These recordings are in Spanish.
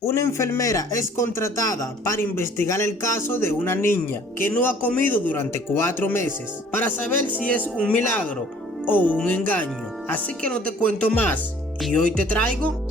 Una enfermera es contratada para investigar el caso de una niña que no ha comido durante 4 meses para saber si es un milagro o un engaño. Así que no te cuento más y hoy te traigo.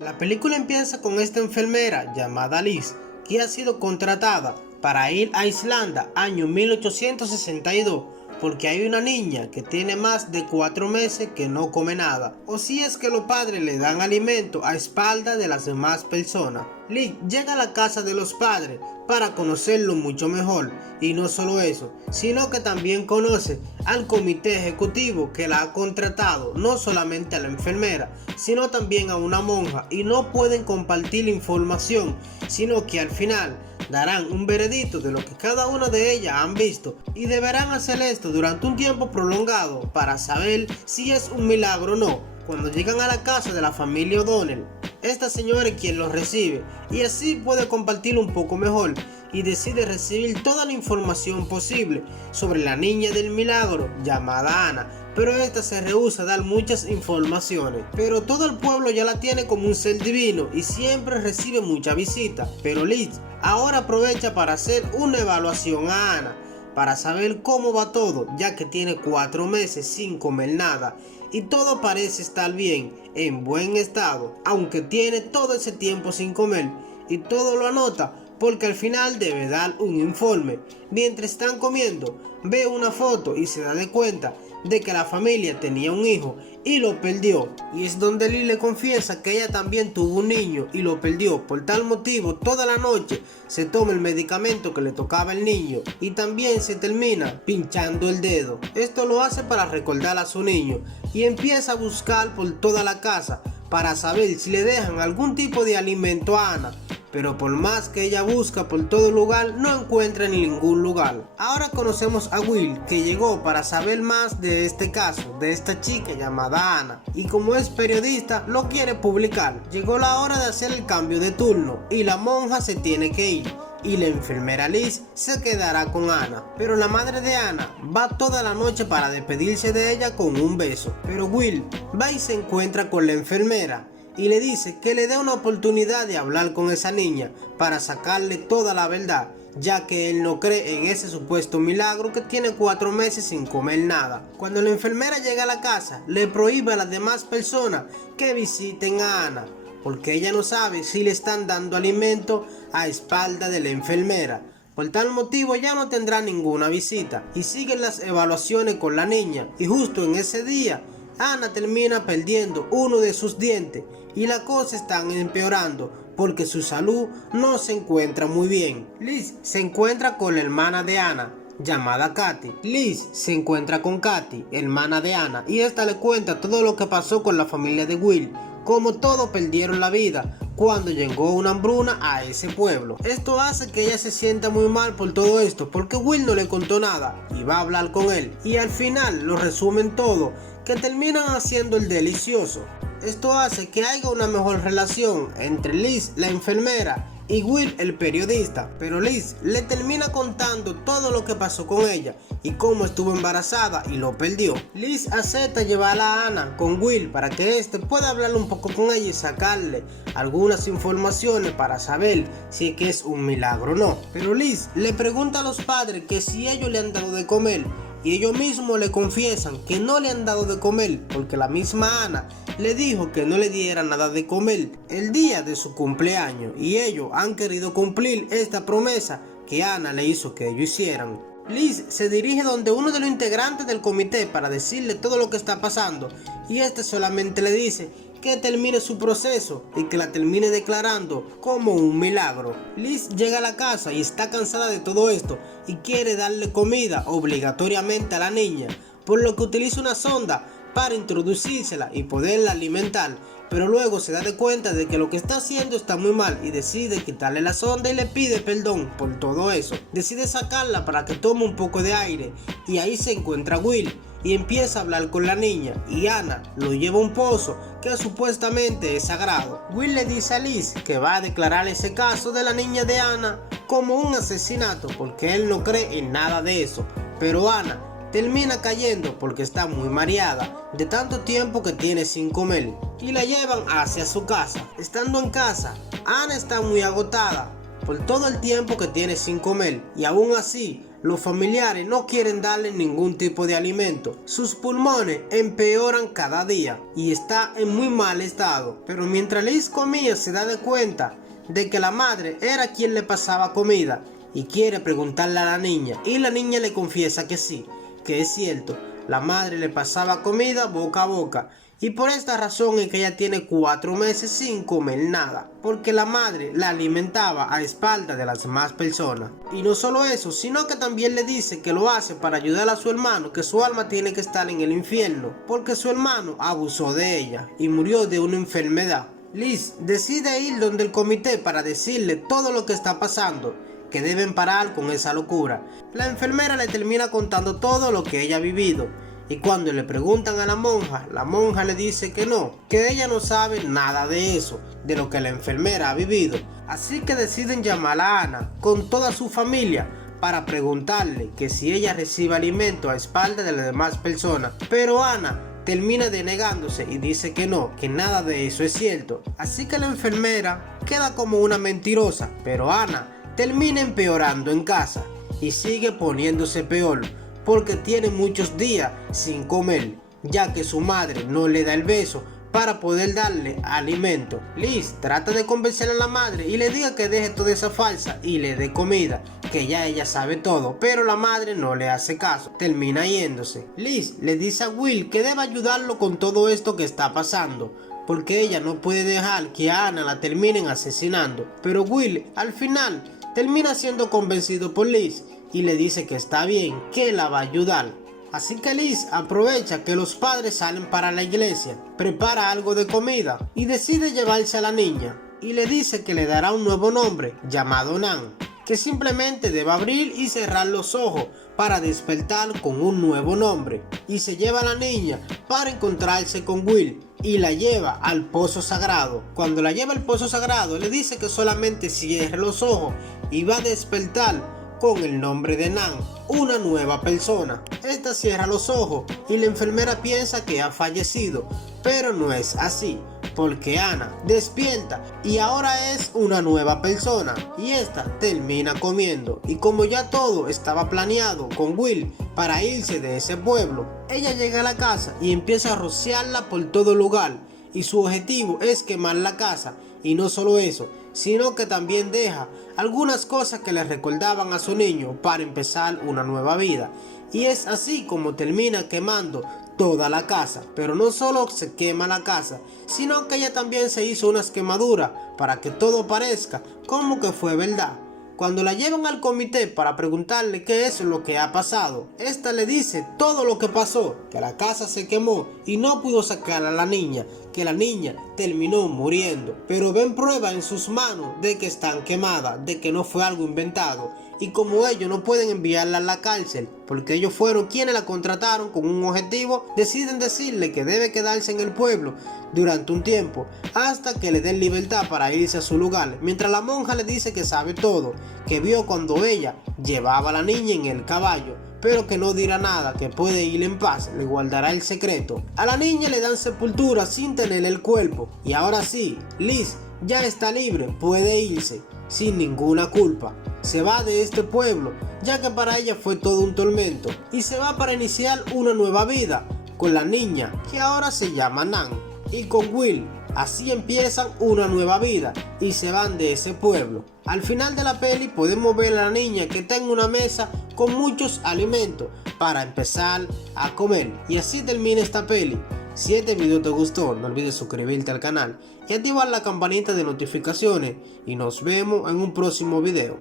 La película empieza con esta enfermera llamada Liz, que ha sido contratada para ir a Islanda año 1862 porque hay una niña que tiene más de 4 meses que no come nada, o si es que los padres le dan alimento a espaldas de las demás personas. Liz llega a la casa de los padres para conocerlo mucho mejor, y no solo eso, sino que también conoce al comité ejecutivo que la ha contratado, no solamente a la enfermera, sino también a una monja, y no pueden compartir información, sino que al final darán un veredicto de lo que cada una de ellas han visto y deberán hacer esto durante un tiempo prolongado para saber si es un milagro o no. Cuando llegan a la casa de la familia O'Donnell, esta señora es quien los recibe y así puede compartir un poco mejor y decide recibir toda la información posible sobre la niña del milagro llamada Ana, pero esta se rehúsa a dar muchas informaciones. Pero todo el pueblo ya la tiene como un ser divino y siempre recibe mucha visita. Pero Liz ahora aprovecha para hacer una evaluación a Ana para saber cómo va todo, ya que tiene 4 meses sin comer nada y todo parece estar bien, en buen estado, aunque tiene todo ese tiempo sin comer, y todo lo anota porque al final debe dar un informe. Mientras están comiendo, ve una foto y se da de cuenta de que la familia tenía un hijo y lo perdió, y es donde Liz le confiesa que ella también tuvo un niño y lo perdió. Por tal motivo, toda la noche se toma el medicamento que le tocaba al niño y también se termina pinchando el dedo. Esto lo hace para recordar a su niño y empieza a buscar por toda la casa para saber si le dejan algún tipo de alimento a Ana. Pero por más que ella busca por todo lugar, no encuentra en ningún lugar. Ahora conocemos a Will, que llegó para saber más de este caso, de esta chica llamada Ana, y como es periodista, lo quiere publicar. Llegó la hora de hacer el cambio de turno, y la monja se tiene que ir, y la enfermera Liz se quedará con Ana. Pero la madre de Ana va toda la noche para despedirse de ella con un beso. Pero Will va y se encuentra con la enfermera y le dice que le dé una oportunidad de hablar con esa niña para sacarle toda la verdad, ya que él no cree en ese supuesto milagro que tiene 4 meses sin comer nada. Cuando la enfermera llega a la casa, le prohíbe a las demás personas que visiten a Ana, porque ella no sabe si le están dando alimento a espalda de la enfermera. Por tal motivo ya no tendrá ninguna visita y siguen las evaluaciones con la niña, y justo en ese día Ana termina perdiendo uno de sus dientes y las cosas están empeorando porque su salud no se encuentra muy bien. Liz se encuentra con la hermana de Ana llamada Katy. Liz se encuentra con Katy, hermana de Ana, y esta le cuenta todo lo que pasó con la familia de Will, como todos perdieron la vida cuando llegó una hambruna a ese pueblo. Esto hace que ella se sienta muy mal por todo esto, porque Will no le contó nada y va a hablar con él, y al final lo resumen todo, que terminan haciendo el delicioso. Esto hace que haya una mejor relación entre Liz, la enfermera, y Will, el periodista, pero Liz le termina contando todo lo que pasó con ella y cómo estuvo embarazada y lo perdió. Liz acepta llevar a Ana con Will para que éste pueda hablar un poco con ella y sacarle algunas informaciones para saber si es que es un milagro o no. Pero Liz le pregunta a los padres que si ellos le han dado de comer, y ellos mismos le confiesan que no le han dado de comer porque la misma Ana le dijo que no le diera nada de comer el día de su cumpleaños, y ellos han querido cumplir esta promesa que Ana le hizo que ellos hicieran. Liz se dirige donde uno de los integrantes del comité para decirle todo lo que está pasando, y este solamente le dice que termine su proceso y que la termine declarando como un milagro. Liz llega a la casa y está cansada de todo esto y quiere darle comida obligatoriamente a la niña, por lo que utiliza una sonda para introducírsela y poderla alimentar, pero luego se da de cuenta de que lo que está haciendo está muy mal y decide quitarle la sonda y le pide perdón por todo eso. Decide sacarla para que tome un poco de aire, y ahí se encuentra Will y empieza a hablar con la niña, y Ana lo lleva a un pozo que supuestamente es sagrado. Will le dice a Liz que va a declarar ese caso de la niña de Ana como un asesinato porque él no cree en nada de eso, pero Ana termina cayendo porque está muy mareada de tanto tiempo que tiene sin comer y la llevan hacia su casa. Estando en casa, Ana está muy agotada por todo el tiempo que tiene sin comer y aún así los familiares no quieren darle ningún tipo de alimento. Sus pulmones empeoran cada día y está en muy mal estado. Pero mientras Liz comía se da de cuenta de que la madre era quien le pasaba comida y quiere preguntarle a la niña y la niña le confiesa que sí, que es cierto, la madre le pasaba comida boca a boca. Y por esta razón es que ella tiene 4 meses sin comer nada, porque la madre la alimentaba a espaldas de las demás personas. Y no solo eso, sino que también le dice que lo hace para ayudar a su hermano, que su alma tiene que estar en el infierno, porque su hermano abusó de ella y murió de una enfermedad. Liz decide ir donde el comité para decirle todo lo que está pasando, que deben parar con esa locura. La enfermera le termina contando todo lo que ella ha vivido. Y cuando le preguntan a la monja le dice que no, que ella no sabe nada de eso, de lo que la enfermera ha vivido. Así que deciden llamar a Ana con toda su familia para preguntarle que si ella recibe alimento a espaldas de las demás personas. Pero Ana termina denegándose y dice que no, que nada de eso es cierto. Así que la enfermera queda como una mentirosa, pero Ana termina empeorando en casa y sigue poniéndose peor, porque tiene muchos días sin comer, ya que su madre no le da el beso para poder darle alimento. Liz trata de convencer a la madre y le diga que deje toda esa farsa y le dé comida, que ya ella sabe todo, pero la madre no le hace caso, termina yéndose. Liz le dice a Will que debe ayudarlo con todo esto que está pasando, porque ella no puede dejar que a Ana la terminen asesinando. Pero Will al final termina siendo convencido por Liz y le dice que está bien, que la va a ayudar. Así que Liz aprovecha que los padres salen para la iglesia, prepara algo de comida y decide llevarse a la niña y le dice que le dará un nuevo nombre llamado Nan, que simplemente debe abrir y cerrar los ojos para despertar con un nuevo nombre. Y se lleva a la niña para encontrarse con Will y la lleva al pozo sagrado. Cuando la lleva al pozo sagrado le dice que solamente cierre los ojos y va a despertar con el nombre de Nan, una nueva persona. Esta cierra los ojos y la enfermera piensa que ha fallecido, pero no es así, porque Ana despierta y ahora es una nueva persona y esta termina comiendo. Y como ya todo estaba planeado con Will para irse de ese pueblo, ella llega a la casa y empieza a rociarla por todo lugar y su objetivo es quemar la casa. Y no solo eso, sino que también deja algunas cosas que le recordaban a su niño para empezar una nueva vida. Y es así como termina quemando toda la casa. Pero no solo se quema la casa, sino que ella también se hizo unas quemaduras para que todo parezca como que fue verdad. Cuando la llevan al comité para preguntarle qué es lo que ha pasado, esta le dice todo lo que pasó, que la casa se quemó y no pudo sacar a la niña, que la niña terminó muriendo, pero ven prueba en sus manos de que están quemadas, de que no fue algo inventado. Y como ellos no pueden enviarla a la cárcel, porque ellos fueron quienes la contrataron con un objetivo, deciden decirle que debe quedarse en el pueblo durante un tiempo, hasta que le den libertad para irse a su lugar, mientras la monja le dice que sabe todo, que vio cuando ella llevaba a la niña en el caballo, pero que no dirá nada, que puede ir en paz, le guardará el secreto. A la niña le dan sepultura sin tener el cuerpo, y ahora sí, Liz ya está libre, puede irse sin ninguna culpa. Se va de este pueblo, ya que para ella fue todo un tormento, y se va para iniciar una nueva vida con la niña, que ahora se llama Nan, y con Will. Así empiezan una nueva vida y se van de ese pueblo. Al final de la peli podemos ver a la niña que está en una mesa con muchos alimentos para empezar a comer. Y así termina esta peli. Si este video te gustó, no olvides suscribirte al canal y activar la campanita de notificaciones. Y nos vemos en un próximo video.